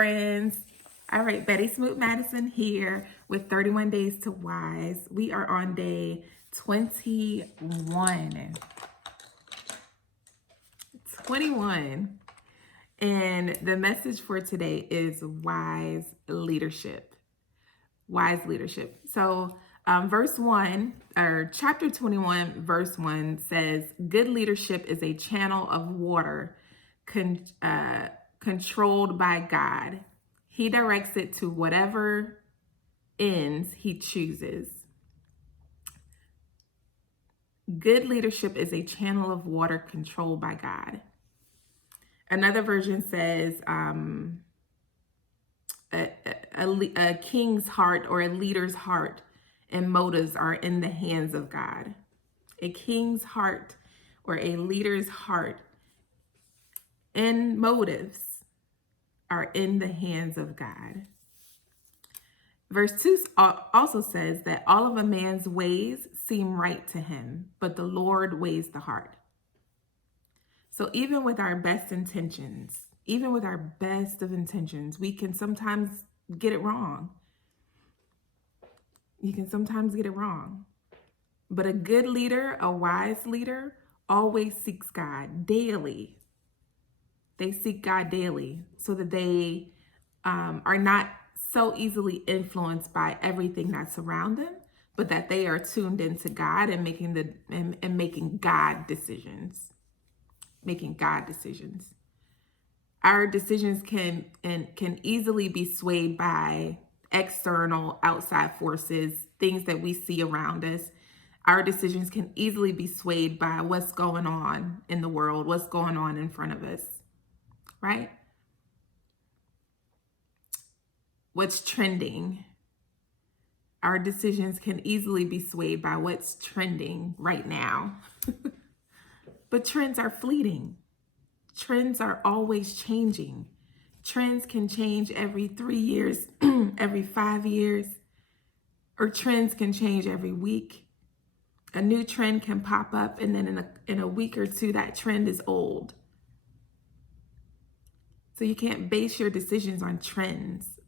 friends. All right, Betty Smoot Madison here with 31 Days to Wise. We are on day 21. 21. And the message for today is wise leadership. Wise leadership. So, verse 1, or chapter 21, verse 1 says, good leadership is a channel of water controlled by God. He directs it to whatever ends he chooses. Good leadership is a channel of water controlled by God. Another version says a king's heart or a leader's heart and motives are in the hands of God. A king's heart or a leader's heart and motives are in the hands of God. Verse 2 also says that all of a man's ways seem right to him, but the Lord weighs the heart. So even with our best intentions, even with our best of intentions, we can sometimes get it wrong. You can sometimes get it wrong. But a good leader, a wise leader, always seeks God daily. They seek God daily so that they are not so easily influenced by everything that's around them, but that they are tuned into God and making God decisions. Making God decisions. Our decisions can easily be swayed by external, outside forces, things that we see around us. Our decisions can easily be swayed by what's going on in the world, what's going on in front of us, right? What's trending. Our decisions can easily be swayed by what's trending right now. But trends are fleeting. Trends are always changing. Trends can change every 3 years, every 5 years, or trends can change every week. A new trend can pop up, and then in a week or two, that trend is old. So you can't base your decisions on trends.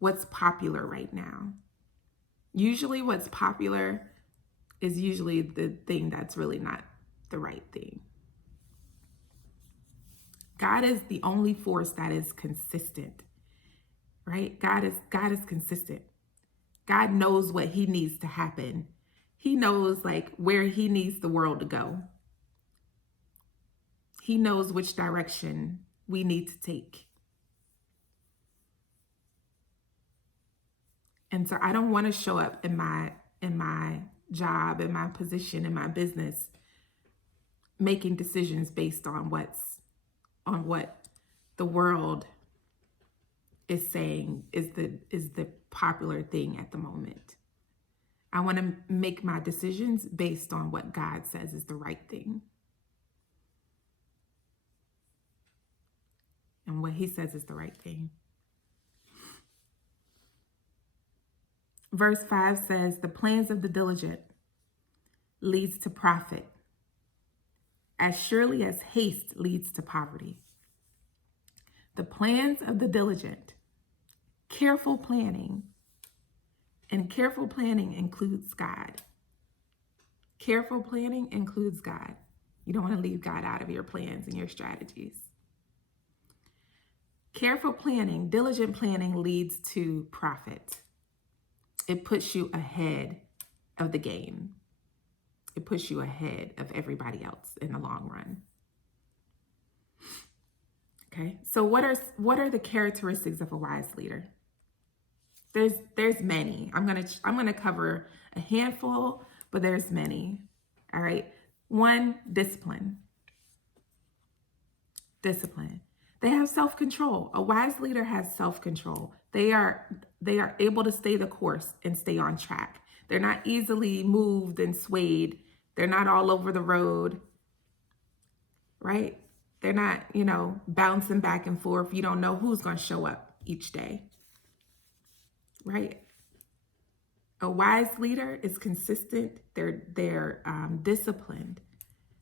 What's popular right now? Usually what's popular is usually the thing that's really not the right thing. God is the only force that is consistent, right? God is consistent. God knows what he needs to happen. He knows like where he needs the world to go. He knows which direction we need to take. And so I don't want to show up in my job, in my position, in my business, making decisions based on what the world is saying is the popular thing at the moment. I want to make my decisions based on what God says is the right thing. And what he says is the right thing. Verse 5 says, the plans of the diligent leads to profit, as surely as haste leads to poverty. The plans of the diligent, careful planning, and careful planning includes God. Careful planning includes God. You don't want to leave God out of your plans and your strategies. Careful planning, diligent planning leads to profit. It puts you ahead of the game. It puts you ahead of everybody else in the long run. Okay, so what are the characteristics of a wise leader? There's many. I'm gonna cover a handful, but there's many. All right. 1, discipline. Discipline. They have self-control. A wise leader has self-control. They are able to stay the course and stay on track. They're not easily moved and swayed. They're not all over the road, right? They're not, bouncing back and forth. You don't know who's going to show up each day, right? A wise leader is consistent. They're disciplined.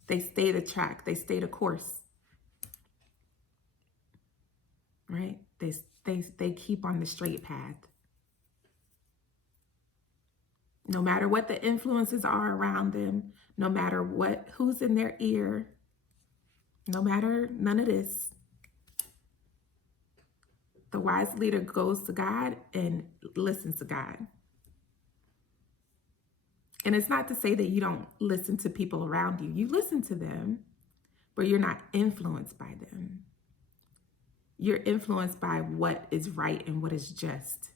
They stay the track. They stay the course. right? They keep on the straight path. No matter what the influences are around them, no matter who's in their ear, no matter none of this, the wise leader goes to God and listens to God. And it's not to say that you don't listen to people around you. You listen to them, but you're not influenced by them. You're influenced by what is right and what is just.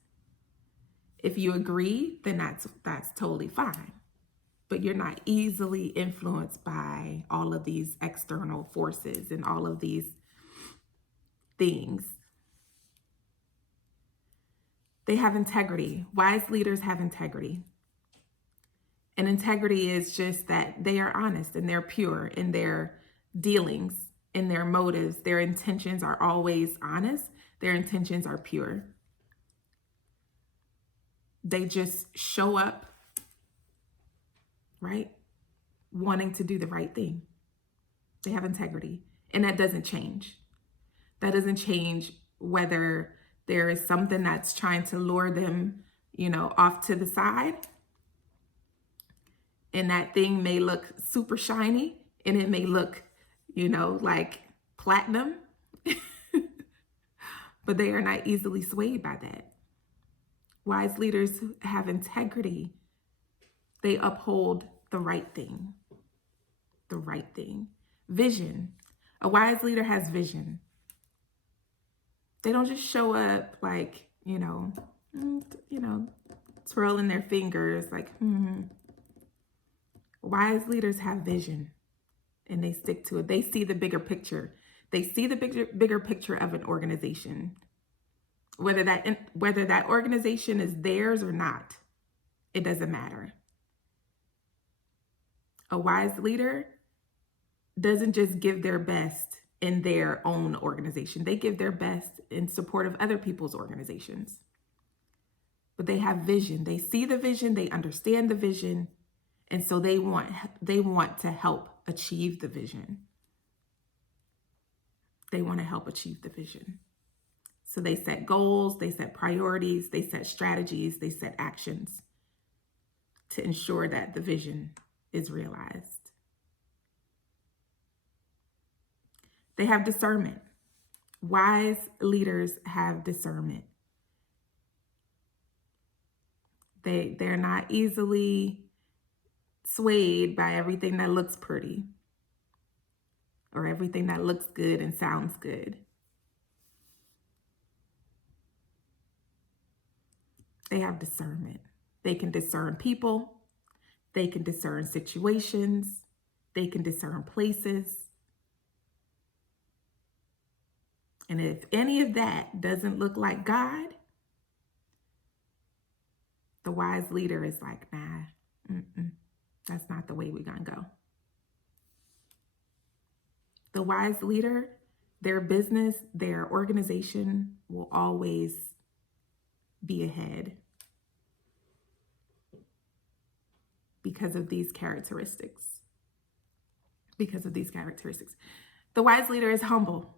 If you agree, then that's totally fine. But you're not easily influenced by all of these external forces and all of these things. They have integrity. Wise leaders have integrity. And integrity is just that they are honest and they're pure in their dealings, in their motives. Their intentions are always honest. Their intentions are pure. They just show up, right? Wanting to do the right thing. They have integrity. And that doesn't change. That doesn't change whether there is something that's trying to lure them, off to the side. And that thing may look super shiny and it may look, like platinum. But they are not easily swayed by that. Wise leaders have integrity. They uphold the right thing. The right thing. Vision. A wise leader has vision. They don't just show up like, twirling their fingers like, Wise leaders have vision and they stick to it. They see the bigger picture. They see the bigger picture of an organization. Whether that organization is theirs or not, it doesn't matter. A wise leader doesn't just give their best in their own organization. They give their best in support of other people's organizations. But they have vision. They see the vision, they understand the vision, and so they want to help achieve the vision. They want to help achieve the vision. So they set goals, they set priorities, they set strategies, they set actions to ensure that the vision is realized. They have discernment. Wise leaders have discernment. They're not easily swayed by everything that looks pretty or everything that looks good and sounds good. They have discernment. They can discern people. They can discern situations. They can discern places. And if any of that doesn't look like God, the wise leader is like, nah, that's not the way we're going to go. The wise leader, their business, their organization will always be ahead because of these characteristics. The wise leader is humble.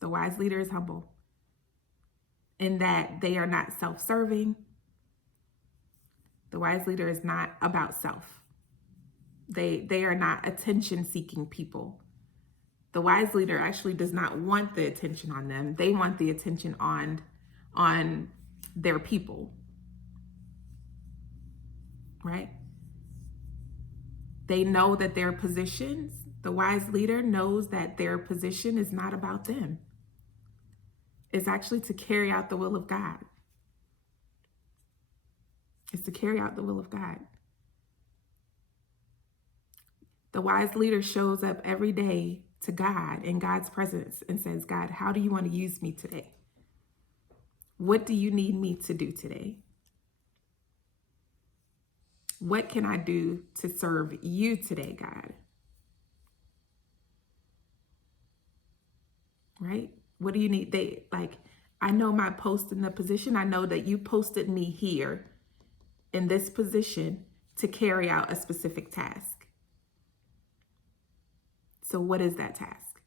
The wise leader is humble in that they are not self-serving. The wise leader is not about self. They are not attention-seeking people. The wise leader actually does not want the attention on them. They want the attention on their people, right? They know that their positions, the wise leader knows that their position is not about them. It's actually to carry out the will of God. It's to carry out the will of God. The wise leader shows up every day to God in God's presence and says, God, how do you want to use me today? What do you need me to do today? What can I do to serve you today, God? Right? What do you need? I know my post in the position. I know that you posted me here in this position to carry out a specific task. So what is that task?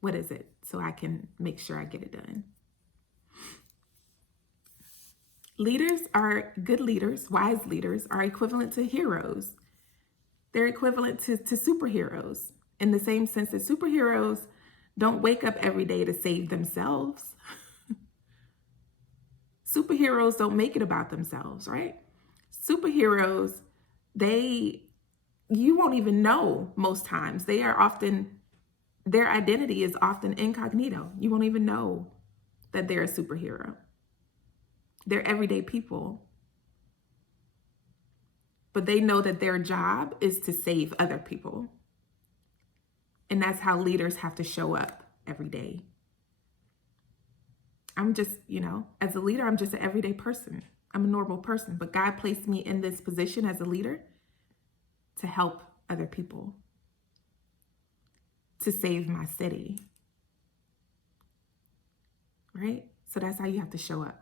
What is it? so I can make sure I get it done. Good leaders, wise leaders, are equivalent to heroes. They're equivalent to superheroes in the same sense that superheroes don't wake up every day to save themselves. Superheroes don't make it about themselves, right? Superheroes, you won't even know most times. Their identity is often incognito. You won't even know that they're a superhero. They're everyday people. But they know that their job is to save other people. And that's how leaders have to show up every day. I'm just, as a leader, I'm just an everyday person. I'm a normal person, but God placed me in this position as a leader to help other people, to save my city, right? So that's how you have to show up.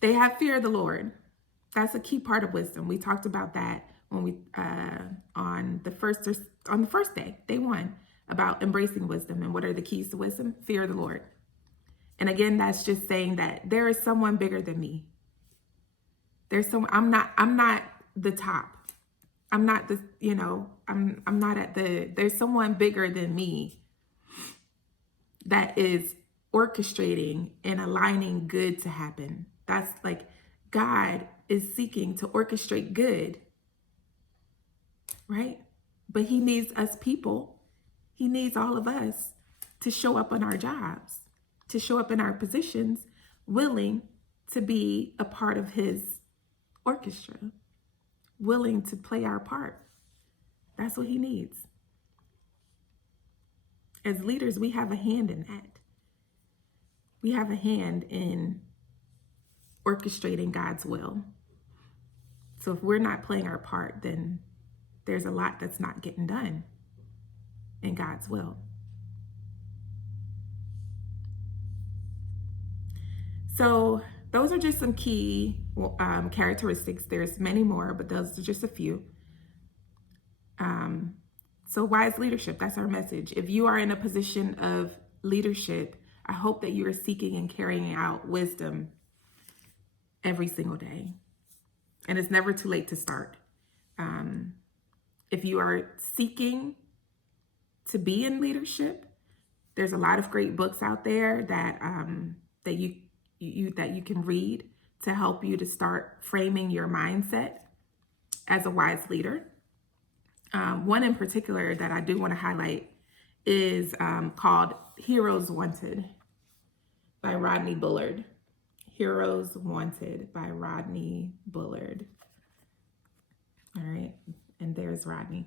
They have fear of the Lord. That's a key part of wisdom. We talked about that when we on the first day 1, about embracing wisdom. And what are the keys to wisdom? Fear of the Lord. And again, that's just saying that there is someone bigger than me. I'm not the top. I'm not the, I'm not there's someone bigger than me that is orchestrating and aligning good to happen. That's like God is seeking to orchestrate good, right? But he needs us people. He needs all of us to show up on our jobs, to show up in our positions, willing to be a part of his orchestra, willing to play our part. That's what he needs. As leaders, we have a hand in that. We have a hand in orchestrating God's will. So if we're not playing our part, then there's a lot that's not getting done in God's will. So those are just some key characteristics. There's many more, but those are just a few. So wise leadership, that's our message. If you are in a position of leadership, I hope that you are seeking and carrying out wisdom every single day. And it's never too late to start. If you are seeking to be in leadership, there's a lot of great books out there that you can read to help you to start framing your mindset as a wise leader. One in particular that I do want to highlight is called Heroes Wanted by Rodney Bullard. Heroes Wanted by Rodney Bullard. All right, and there's Rodney.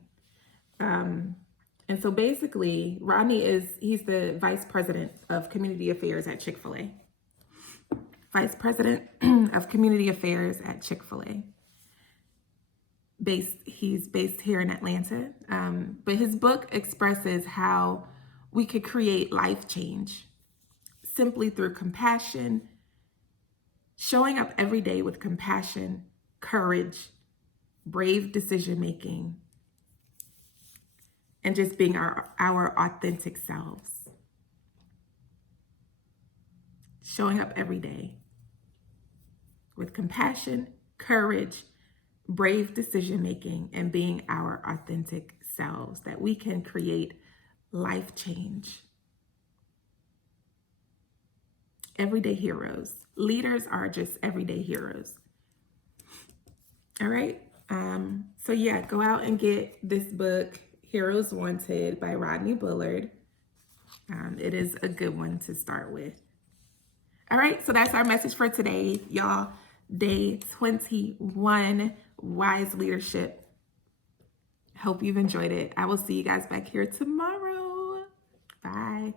And so basically, he's the Vice President of Community Affairs at Chick-fil-A. Vice President of Community Affairs at Chick-fil-A. He's based here in Atlanta, but his book expresses how we could create life change simply through compassion, showing up every day with compassion, courage, brave decision-making, and just being our authentic selves. Showing up every day with compassion, courage, brave decision-making, and being our authentic selves, that we can create life change. Everyday heroes. Leaders are just everyday heroes. All right. So yeah, go out and get this book, Heroes Wanted by Rodney Bullard. It is a good one to start with. All right, so that's our message for today, y'all. Day 21, Wise Leadership. Hope you've enjoyed it. I will see you guys back here tomorrow. Bye.